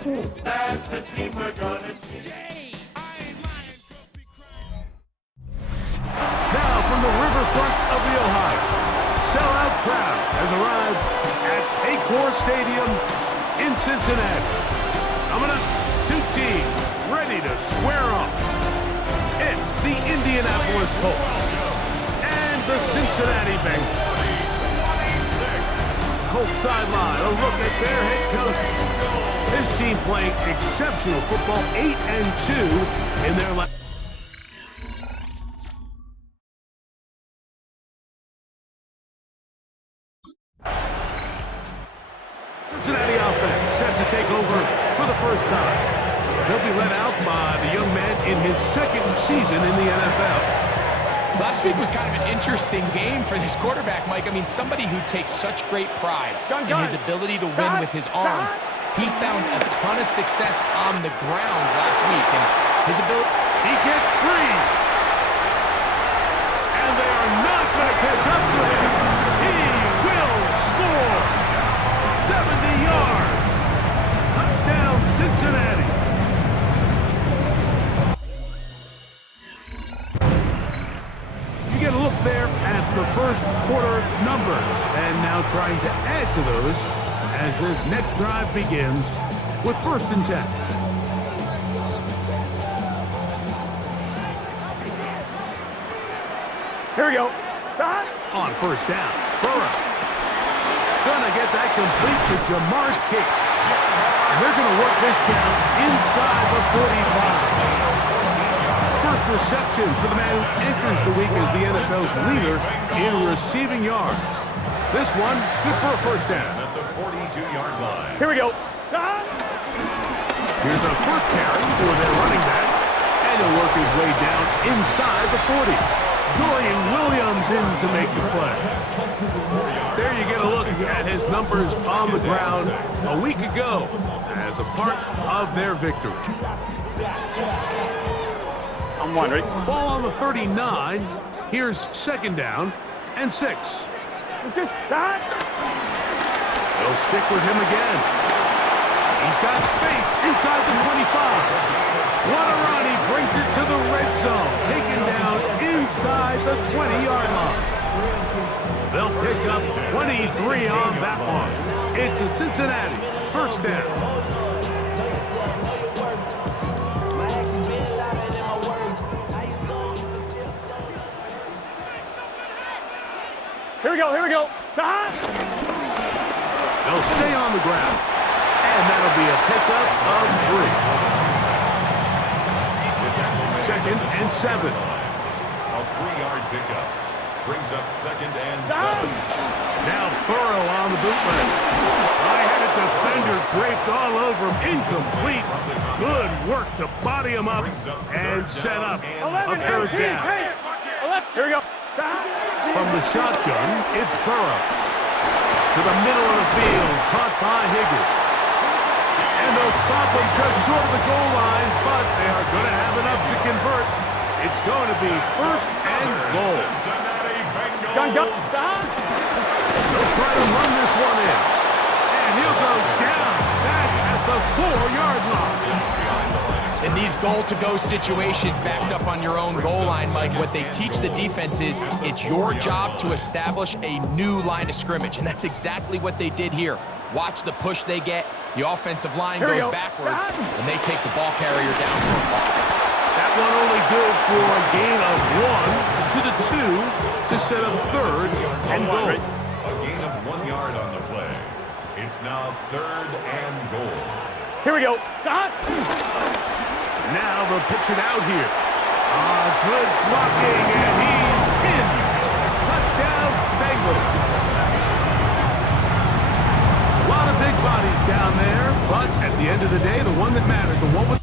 That's the team we're gonna see. Now from the riverfront of the Ohio, sellout crowd has arrived at Paycor Stadium in Cincinnati. Coming up, two teams ready to square off. It's the Indianapolis Colts and the Cincinnati Bengals. Colts sideline, a look at their head coach. His team playing exceptional football, 8-2 in their last. Cincinnati offense set to take over for the first time. He'll be led out by the young man in his second season in the NFL. Last week was kind of an interesting game for this quarterback, Mike. I mean, somebody who takes such great pride in his ability to win with his arm. He found a ton of success on the ground last week, and his ability... He gets free, and they are not going to catch up to him. He will score 70 yards. Touchdown, Cincinnati. You get a look there at the first quarter numbers, and now trying to add to those as this next drive begins with 1st and 10. Here we go. On 1st down, Burrow. Gonna get that complete to Jamar Chase. And they're gonna work this down inside the 45. First reception for the man who enters the week as the NFL's leader in receiving yards. This one, good for a 1st down. At the 42-yard line. Here we go. Here's a first carry for their running back. And he'll work his way down inside the 40. Dorian Williams in to make the play. There you get a look at his numbers on the ground a week ago as a part of their victory. I'm one, ready? Ball on the 39. Here's 2nd down and 6. Let's just start. They'll stick with him again. He's got space inside the 25. What a run. He brings it to the red zone. Taken down inside the 20-yard line. They'll pick up 23 on that one. It's a Cincinnati 1st down. Here we go, here we go. They'll stay on the ground. And that'll be a pickup of 3. 2nd and 7. A 3-yard pickup. Brings up 2nd and 7. Now Burrow on the bootleg. I had a defender draped all over him. Incomplete. Good work to body him up and set up a 3rd down. Here we go. From the shotgun, it's Burrow. To the middle of the field, caught by Higgins. And they'll stop him just short of the goal line, but they are going to have enough to convert. It's going to be 1st and goal. Gun. They'll try to run this one in. And he'll go down back at the 4-yard line. In these goal-to-go situations backed up on your own goal line, Mike, what they teach the defense is it's your job to establish a new line of scrimmage, and that's exactly what they did here. Watch the push they get. The offensive line goes backwards, and they take the ball carrier down for a loss. That one only good for a gain of 1 to the 2 to set up 3rd and goal. A gain of 1 yard on the play. It's now 3rd and goal. Here we go. Now they'll pitch it out here. Good blocking, and he's in. Touchdown, Bengals. A lot of big bodies down there, but at the end of the day, the one that mattered, the one with...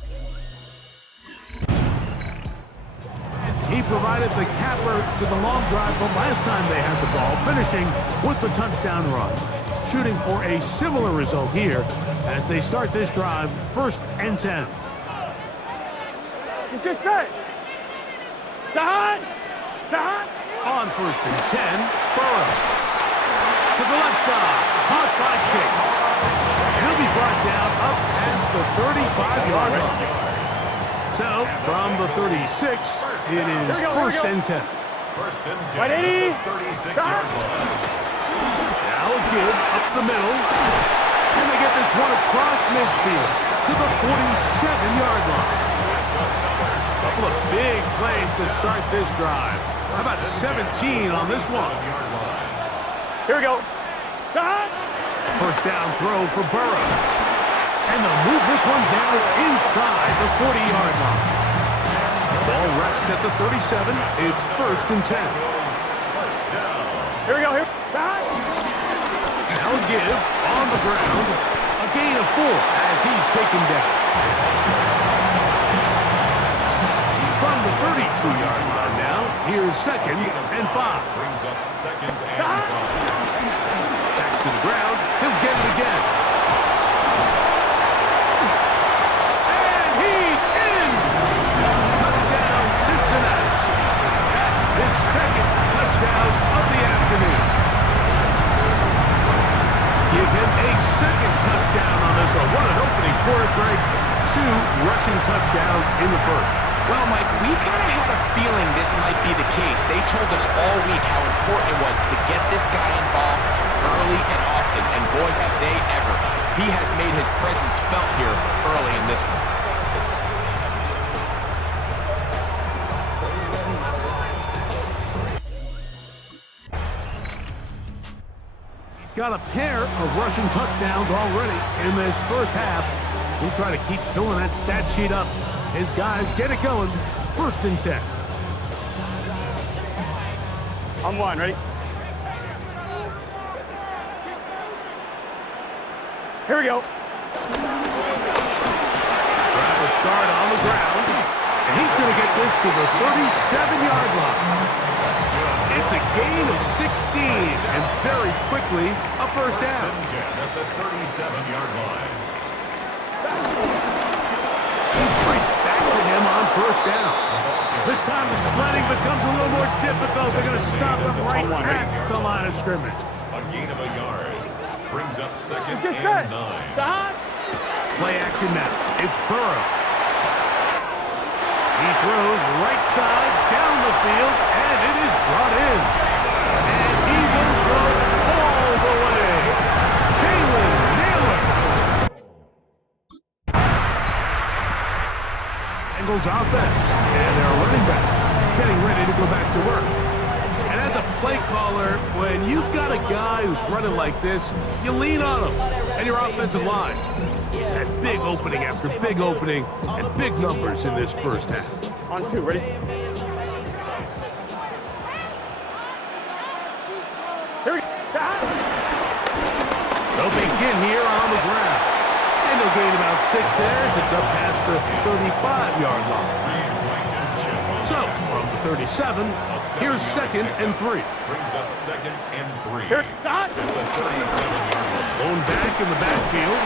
He provided the capper to the long drive from last time they had the ball, finishing with the touchdown run. Shooting for a similar result here as they start this drive, 1st and 10. Let's get set. On 1st and 10, Burrow. To the left side, caught by Chase. And he'll be brought down up past the yard line. So, from the 36, it is first and 10. First and 10 Right, at 80. the 36-yard line. Now a give up the middle. And they get this one across midfield to the 47-yard line. A couple of big plays to start this drive. How about 17 on this one? Here we go. Cut. First down throw for Burrow. And they'll move this one down inside the 40-yard line. Ball rests at the 37. It's first and 10. Here we go. Here. Cut. Now a give on the ground. A gain of 4 as he's taken down. From the 32-yard line now, here's second and 5. Brings up second and 5. Back to the ground. He'll get it again. And he's in! Touchdown, Cincinnati. His second touchdown of the afternoon. Give him a second touchdown on this one. What an opening quarter break. 2 rushing touchdowns in the first. Well, Mike, we kind of had a feeling this might be the case. They told us all week how important it was to get this guy involved early and often, and boy, have they ever. He has made his presence felt here early in this one. He's got a pair of rushing touchdowns already in this first half. So he'll try to keep filling that stat sheet up. His guys get it going. First and 10. On one. Ready? Here we go. Trying to start on the ground. And he's going to get this to the 37-yard line. It's a gain of 16. And very quickly, a first down. At the 37-yard line. Back to him on first down. This time the sledding becomes a little more difficult. They're going to stop him right at the line of scrimmage. A gain of a yard. Brings up second Get and set. 9. Stop. Play action now. It's Burrow. He throws right side down the field, and it is brought in. And he will go all the way. Jalen Naylor. Bengals offense, and their running back getting ready to go back to work. And as a play caller, when you've got a guy who's running like this, you lean on him and your offensive line. He's had big opening after big opening and big numbers in this first half. On 2. Ready? Here we go. Cut. They'll begin here on the ground. And they'll gain about 6 there as it's up past the 35-yard line. So, from the 37, here's second and 3. Brings up second and 3. Here. Cut. At the 37-yard line. Blown back in the backfield.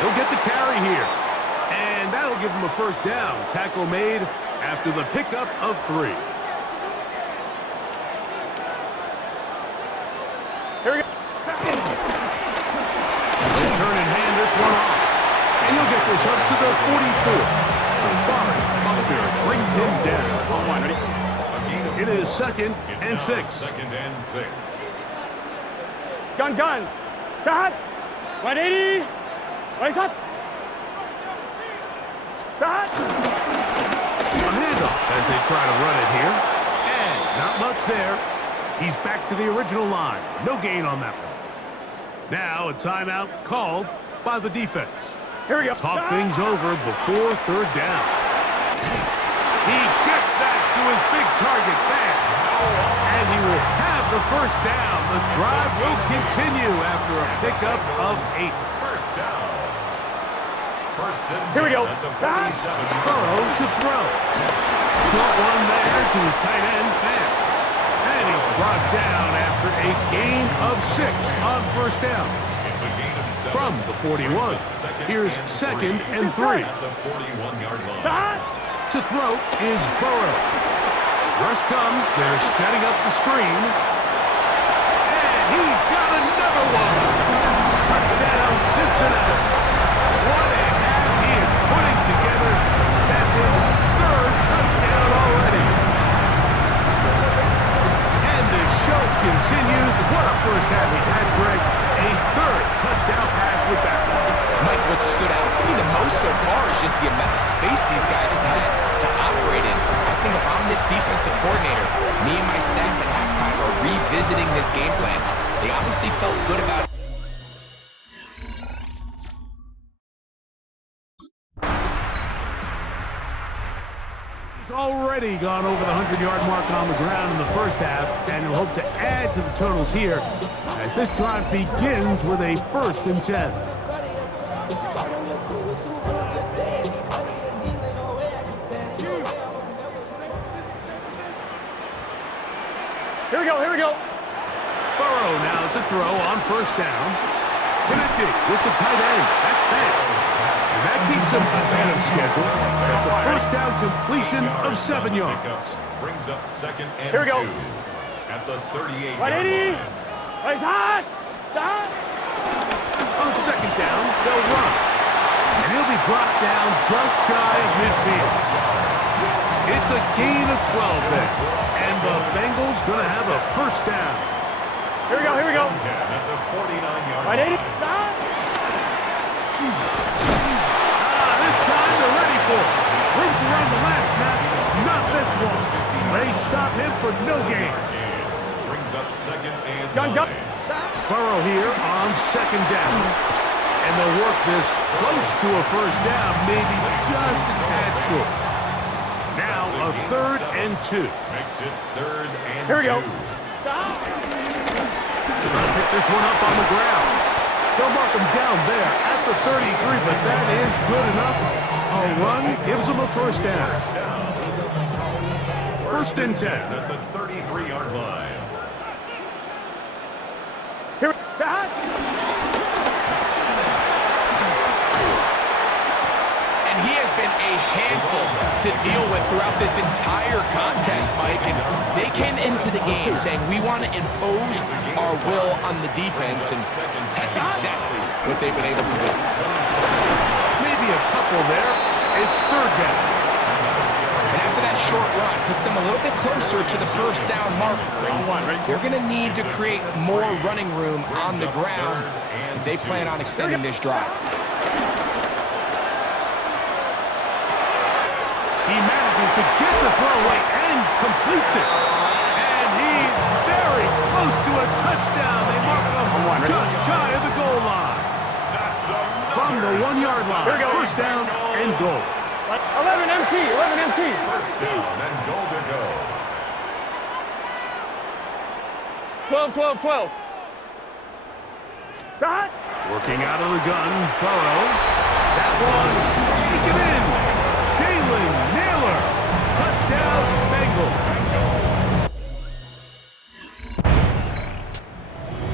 He'll get the carry here. And that'll give him a first down. Tackle made after the pickup of 3. Here we go. They'll turn and hand this one off. And he'll get this up to the 44. The Forest Buckner brings him down. On 1. Ready? It is second It's and now 6. second and 6. Gun. Cut. 180. Right up. Cut. A handoff as they try to run it here. And not much there. He's back to the original line. No gain on that one. Now a timeout called by the defense. Here we go. Talk things over before third down. He gets that to his big target there. And he will have the first down. The drive will continue after a pickup of 8. First down. First and 10 Here we go. at the 47-yard Burrow to throw. Short one there to his tight end, Fan. And he's brought down after a gain of 6 on first down. It's a gain of 7. From the 41, here's second and 3. At the 41-yard line. Cut. To throw is Burrow. Rush comes, they're setting up the screen. And he's got another one. Touchdown, Cincinnati. What a half he is putting together. space these guys have had to operate in. I think if I'm this defensive coordinator, me and my staff at halftime are revisiting this game plan. They obviously felt good about it. He's already gone over the 100-yard mark on the ground in the first half, and he'll hope to add to the totals here as this drive begins with a 1st and 10. Here we go, here we go. Burrow now to throw on 1st down. Connected with the tight end. That's fair. And that keeps him ahead of schedule. That's a 1st down completion of 7 yards. Brings up 2nd and Here we go. 2 at the 38-yard 180. line. Raise hot. Stop. On 2nd down, they'll run. And he'll be brought down just shy of midfield. It's a gain of 12 there. And the Bengals going to have a 1st down. Here we go, here we go. 10 at the 49-yard 180. line. Stop. This time they're ready for it. Room to run the last snap. Not this one. They stop him for no gain. Brings up 2nd and Gun, 9. gun. Burrow here on 2nd down. And they'll work this close to a 1st down, maybe just a tad short. Now a 3rd and 2. Makes it 3rd and 2. Here we go. Stop. Trying to pick this one up on the ground. They'll mark him down there at the 33, but that is good enough. A run gives them a 1st down. 1st and 10. At the 33-yard line. Here we go. Stop. And he has been a handful to deal with throughout this entire contest, Mike. And they came into the game saying, we want to impose our will on the defense, and that's exactly what they've been able to do. Maybe a couple there. It's 3rd down. And after that short run, puts them a little bit closer to the 1st down marker. They're going to need to create more running room on the ground if they plan on extending this drive. He manages to get the throw away and completes it. And he's very close to a touchdown. They mark him just shy of the goal line. From the 1-yard line, 1st down and goal. 11 MT, 11 MT. 1st down and goal to go. 12, 12, 12. Stop. Working out of the gun, Burrow. That one taken in. Jalen Naylor. Touchdown, Bengals.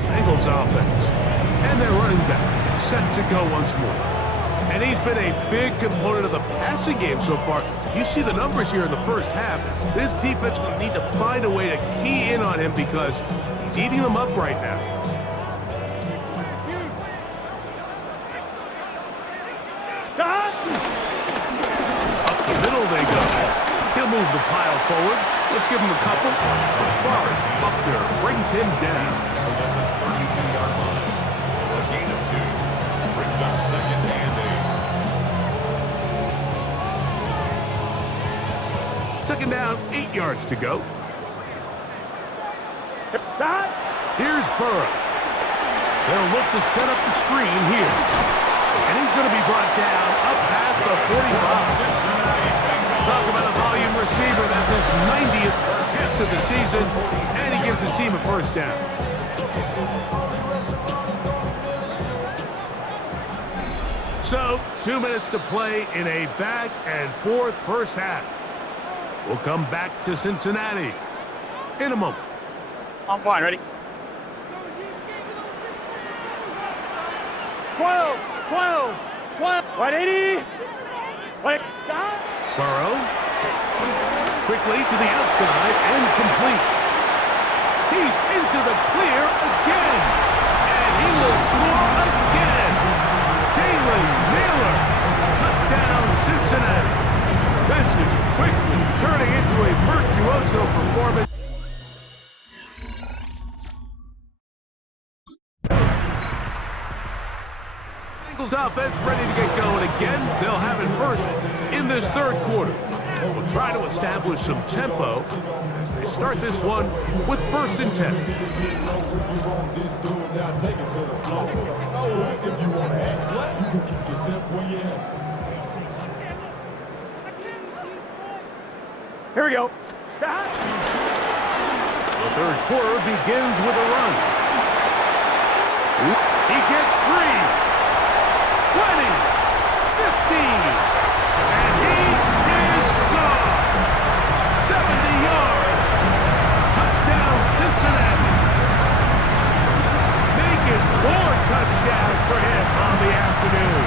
Bengals offense. And their running back set to go once more. And he's been a big component of the passing game so far. You see the numbers here in the 1st half. This defense will need to find a way to key in on him because he's eating them up right now. Stop. Up the middle they go. He'll move the pile forward. Let's give him a couple. But Forrest Buckner brings him down. At the 32-yard line. A gain of 2. Brings up 2nd and 8. 2nd down, 8 yards to go. Stop. Here's Burrow. They'll look to set up the screen here. And he's going to be brought down up past the 45. Talk about a volume receiver. That's his 90th catch of the season. And he gives his team a 1st down. So, 2 minutes to play in a back-and-forth 1st half. We'll come back to Cincinnati in a moment. On one, ready? 12, 12, 12. 180. Wait. Stop. Burrow. Quickly to the outside and complete. He's into the clear again. And he will score again. Jalen Naylor. Touchdown, Cincinnati. This is quickly turning into a virtuoso performance. Eagles offense ready to get going again. They'll have it first in this third quarter. We'll try to establish some tempo as they start this one with 1st and 10. Here we go. The third quarter begins with a run. He gets 3, 20, 15, and he is gone. 70 yards. Touchdown, Cincinnati. Make it 4 touchdowns for him on the afternoon.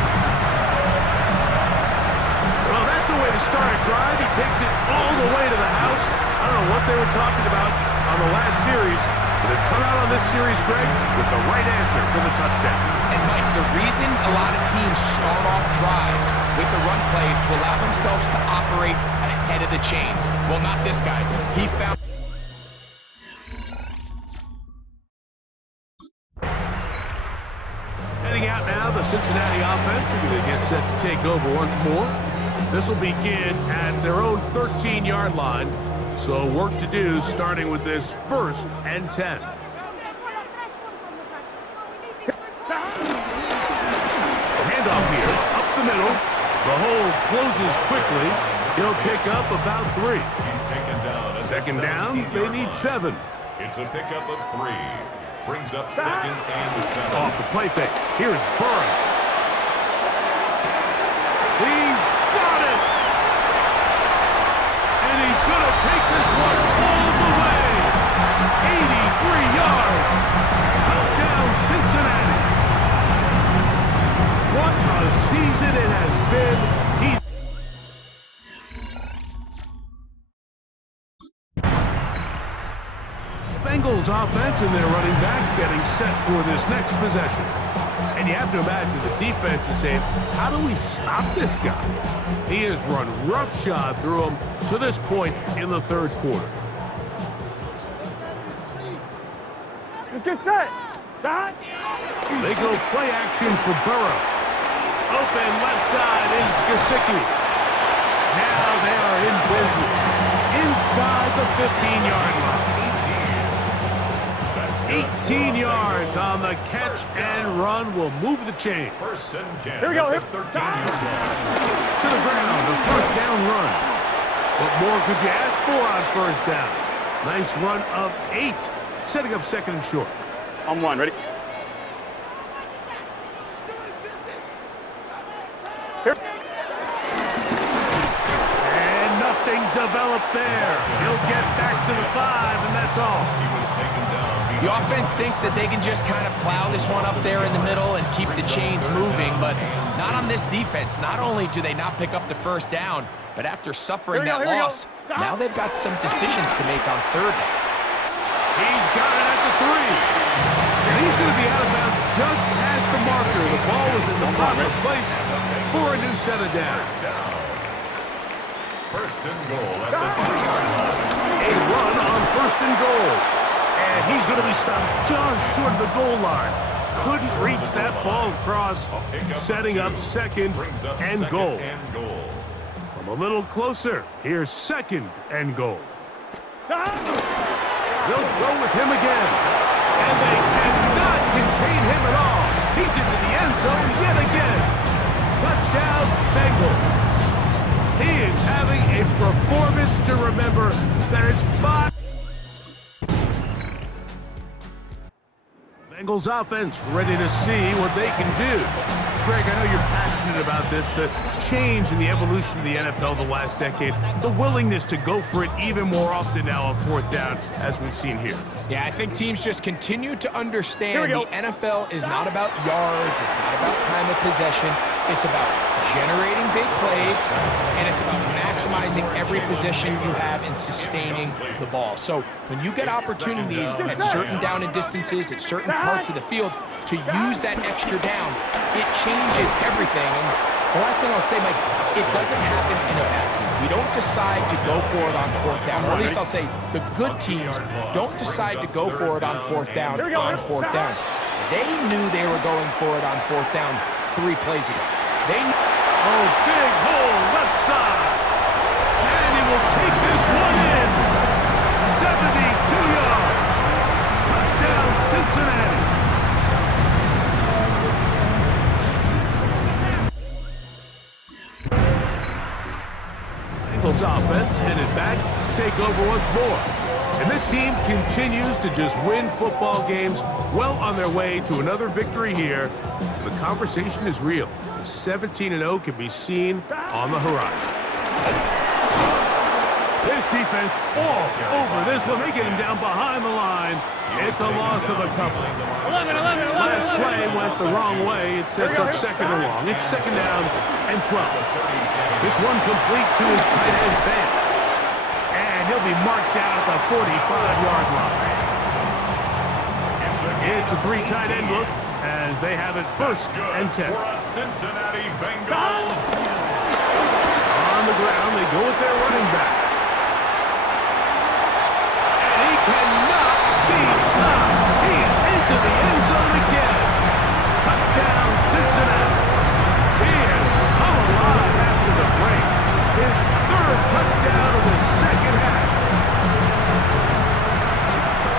Well, that's a way to start a drive. He takes it all the way to the house. I don't know what they were talking about on the last series, but they've come out on this series, Greg, with the right answer for the touchdown. And Mike, the reason a lot of teams start off drives with the run plays to allow themselves to operate ahead of the chains. Well, not this guy. He found... Heading out now, the Cincinnati offense are going to get set to take over once more. This will begin at their own 13-yard line. So work to do starting with this 1st and 10. Handoff here, up the middle. The hole closes quickly. He'll pick up about 3. He's taken down at the 2nd down, they 17-yard need line. 7. It's a pickup of 3. Brings up 2nd and 7. Off the play fake. Here's Burrow. He's got it! And he's going to take this one all the way. 83 yards. Touchdown, Cincinnati. What a season it has been. Bengals offense and their running back getting set for this next possession. And you have to imagine the defense is saying, how do we stop this guy? He has run roughshod through him to this point in the third quarter. Let's get set. Shot. They go play action for Burrow. Open left side is Gesicki. Now they are in business inside the 15-yard line. 18 yards on the catch and run will move the chains. 1st and 10. Here we go. At the 13-yard line. To the ground, a 1st down run. What more could you ask for on 1st down? Nice run of 8, setting up 2nd and short. On 1, ready? Here. And nothing developed there. He'll get back to the 5, and that's all. He was taken down. The offense thinks that they can just kind of plow this one up there in the middle and keep the chains moving, but not on this defense. Not only do they not pick up the 1st down, but after suffering that loss, now they've got some decisions to make on 3rd down. He's got it at the 3. And he's going to be out of bounds just past the marker. The ball is in the proper place for a new set of downs. 1st and goal at the 20-yard line. A run on 1st and goal. And he's going to be stopped just short of the goal line. Couldn't reach that ball across, setting up 2nd and goal. From a little closer, here's 2nd and goal. They'll go with him again. And they cannot contain him at all. He's into the end zone yet again. Touchdown, Bengals. He is having a performance to remember. There is 5. Bengals offense ready to see what they can do. Greg, I know you're passionate about this, the change in the evolution of the NFL the last decade, the willingness to go for it even more often now on 4th down, as we've seen here. Yeah, I think teams just continue to understand the NFL is not about yards, it's not about time of possession, it's about generating big plays, and it's about maximizing every possession you have and sustaining the ball. So when you get opportunities at certain down and distances, at certain parts of the field, to use that extra down, it changes everything. And the last thing I'll say, Mike, it doesn't happen in a vacuum. We don't decide to go for it on 4th down, or at least I'll say the good teams don't decide to go for it on 4th down on 4th down. They knew they were going for it on 4th down 3 plays ago. They Oh, big hole, left side. And he will take this one in. 72 yards. Touchdown, Cincinnati. Bengals offense headed back to take over once more. And this team continues to just win football games, well on their way to another victory here. And the conversation is real. 17-0 can be seen on the horizon. This defense all over this one. They get him down behind the line. It's a loss of a couple. Last play went the wrong way. It sets up second and long. It's second down and 12. This one complete to his tight end Fant. And he'll be marked down at the 45-yard line. It's a 3 tight end look as they have it first and 10. Cincinnati Bengals. On the ground, they go with their running back. And he cannot be stopped. He is into the end zone again. Touchdown, Cincinnati. He has come alive after the break. His 3rd touchdown of the second half.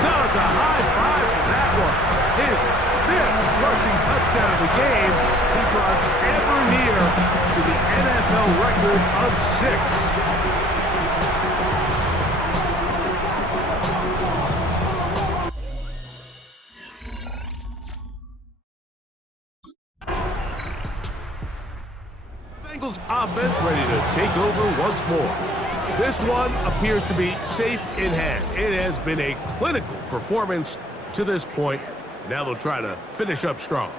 So it's a high five for that one. His 5th rushing touchdown of the game. He draws ever near to the NFL record of 6. Bengals offense ready to take over once more. This one appears to be safe in hand. It has been a clinical performance to this point. Now they'll try to finish up strong.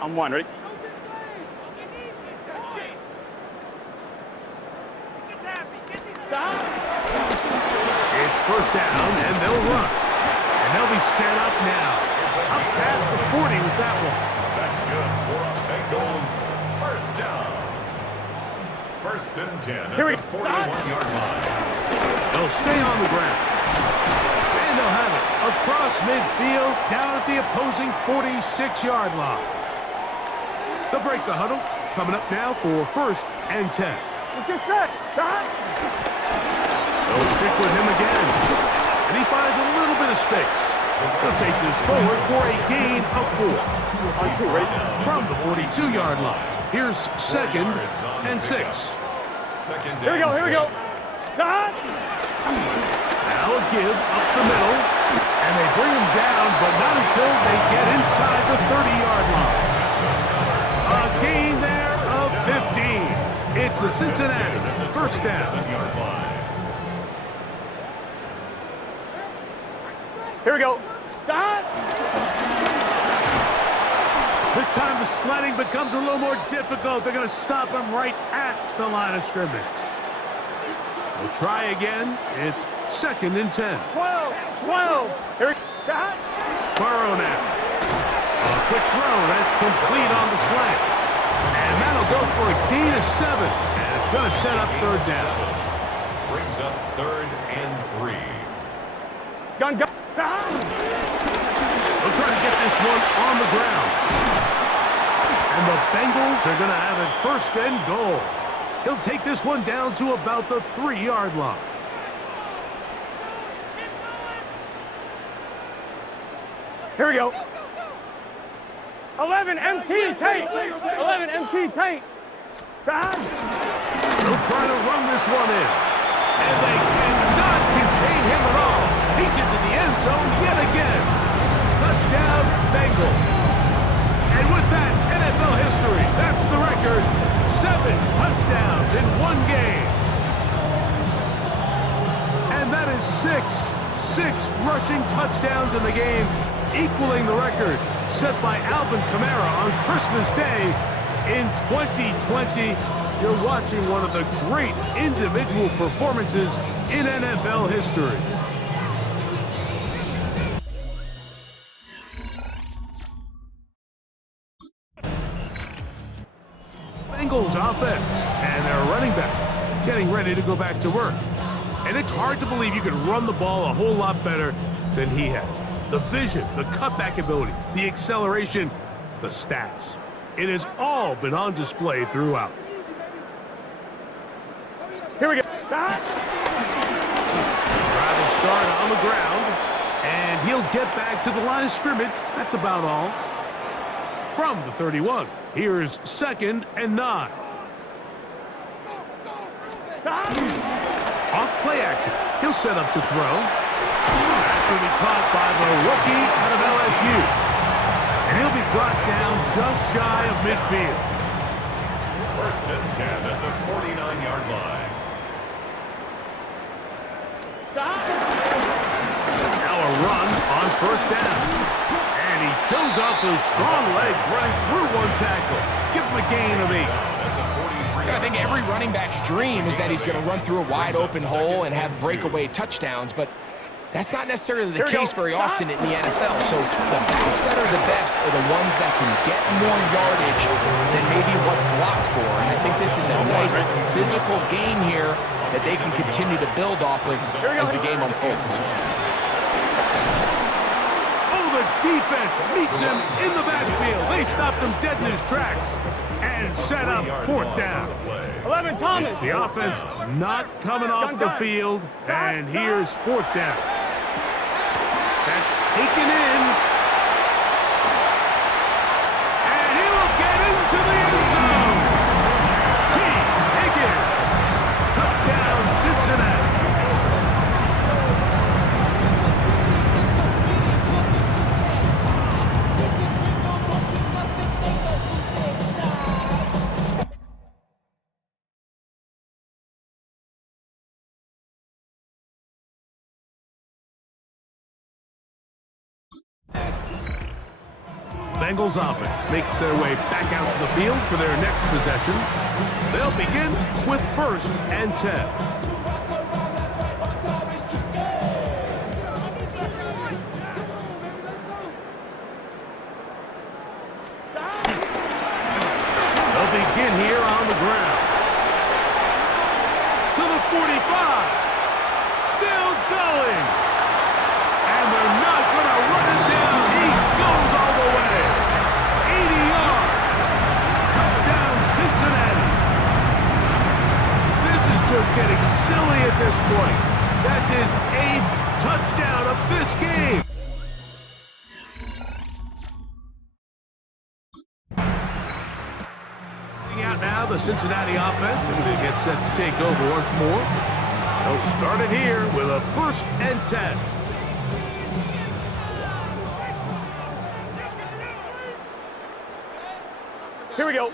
I'm 1, ready? It's first down, and they'll run. And they'll be set up now. Up past the 40 with that one. That's good for a Bengals first down. First and 10 at Here we the 41-yard line. They'll stay on the ground. And they'll have it across midfield down at the opposing 46-yard line. They'll break the huddle. Coming up now for first and 10. Let's get set. They'll stick with him again. And he finds a little bit of space. He'll take this forward for a gain of 4. On 2, ready? From the 42-yard line. Here's second and 6. Second Here we go, and here we go. 6. Now a give up the middle. And they bring him down, but not until they get inside the 30-yard line. A gain there of 15. It's a Cincinnati first down. Here we go. This time the sledding becomes a little more difficult. They're going to stop him right at the line of scrimmage. They'll try again. It's second and 10. 12. Here we go. Burrow now. A quick throw. That's complete on the slant. And that'll go for a gain of 7. And it's going to set up third down. Brings up 3rd and 3. Gun. They'll try to get this one on the ground. And the Bengals are going to have it first and goal. He'll take this one down to about the 3-yard line. Here we go. 11 MT tank. 11 MT tank. They'll try to run this one in. And they cannot contain him at all. He's into the end zone yet again. Touchdown, Bengals. And with that, NFL history, that's the record. 7 touchdowns in one game. And that is 6 rushing touchdowns in the game, equaling the record set by Alvin Kamara on Christmas Day in 2020. You're watching one of the great individual performances in NFL history. Bengals offense and their running back getting ready to go back to work. And it's hard to believe you can run the ball a whole lot better than he has. The vision, the cutback ability, the acceleration, The stats. It has all been on display throughout. Here we go. Drive and start on the ground. And he'll get back to the line of scrimmage. That's about all. From the 31, here's 2nd and 9. Off play action. He'll set up to throw. That's going to be caught by the rookie out of LSU. And he'll be brought down just shy of midfield. 1st and 10 at the 49-yard line. Now a run on 1st down. And he shows off those strong legs running through one tackle. Give him a gain of 8. I think every running back's dream is that he's going to run through a wide-open hole and have breakaway touchdowns, but that's not necessarily the case very often in the NFL. So the backs that are the best are the ones that can get more yardage than maybe what's blocked for. And I think this is a nice physical game here that they can continue to build off of as the game unfolds. Oh, the defense meets him in the backfield. They stopped him dead in his tracks and set up 4th down. 11, Thomas. It's the offense not coming off the field, and here's 4th down. That's taken in. And he will get into the end zone. T. Higgins. Touchdown, Cincinnati. Bengals offense makes their way back out to the field for their next possession. They'll begin with 1st and 10. They'll begin here on the ground. To the 45. Still going. And they're not going to run it down. He goes all the way. 80 yards. Touchdown, Cincinnati. This is just getting silly at this point. That's his 8th touchdown of this game. Out now, the Cincinnati offense, and they get set to take over once more. They'll start it here with a 1st and 10. Here we go.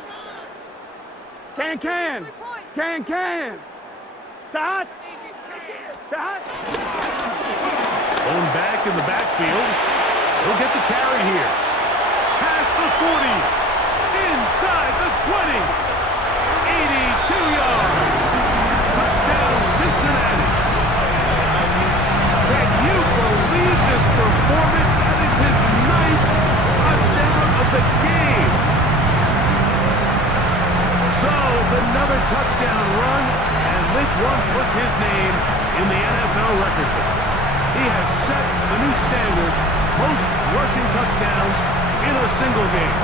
Can. Todd. Going back in the backfield. He'll get the carry here. Past the 40. Inside the 20. 82 yards. Touchdown, Cincinnati. Can you believe this performance? That is his 9th touchdown of the game. So it's another touchdown run, and this one puts his name in the NFL record book. He has set the new standard, most rushing touchdowns in a single game.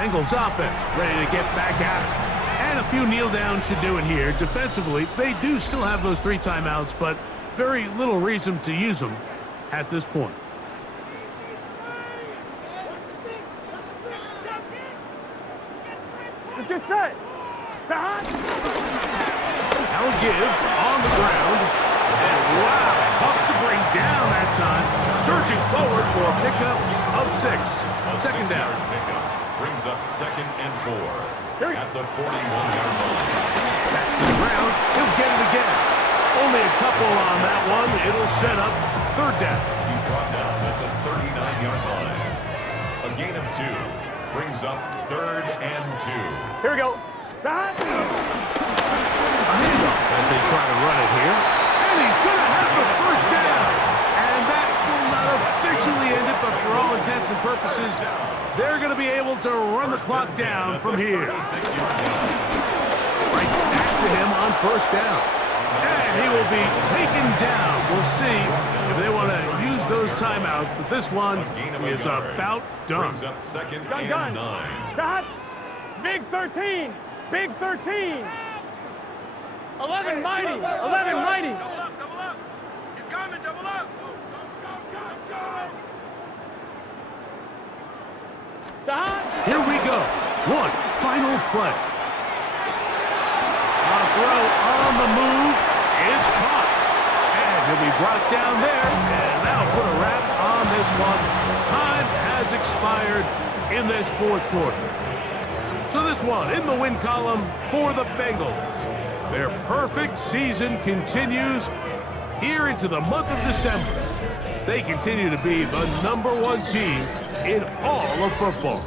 Bengals offense ready to get back at it. And a few kneel downs should do it here. Defensively, they do still have those 3 timeouts, but very little reason to use them at this point. Let's get set. Todd. Now a give on the ground. And wow, tough to bring down that time. Surging forward for a pickup of 6. 2nd down. Pickup brings up 2nd and 4 at the 41-yard line. Back to the ground. He'll get it again. Only a couple on that one. It'll set up 3rd down. He's brought down at the 39-yard line. A gain of 2 brings up 3rd and 2. Here we go. Todd. A handoff as they try to run it here. And he's going to have the 1st down. And that will not officially end it, but for all intents and purposes, they're going to be able to run the clock down from here. Right back to him on first down. And he will be taken down. We'll see if they want to use those timeouts, but this one is about done. Brings up second Gun. and 9. Cut. Big 13. Big 13. 11 mighty. 11 mighty. Double up. He's coming, double up. Go. John. Here we go. One final play. A throw on the move is caught. And he'll be brought down there, and that'll put a wrap on this one. Time has expired in this fourth quarter. So this one in the win column for the Bengals. Their perfect season continues here into the month of December as they continue to be the #1 team in all of football.